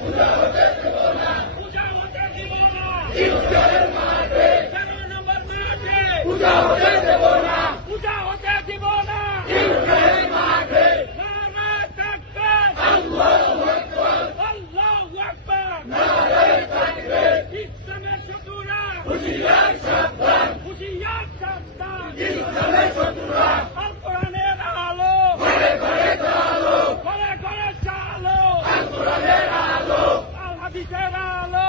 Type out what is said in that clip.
পূজা হতে দেব না। 13 নম্বর মাঠে পূজা হতে দেব না। নারায়ে তাকবীর, আল্লাহু আকবার, ইসলামের শত্রুরা হুঁশিয়ার সাবধান, ইসলামের শত্রুরা আল কোরআনের আলো ঘরে ঘরে চালো, আল কোরআনের আলো, আল হাদিসের আলো।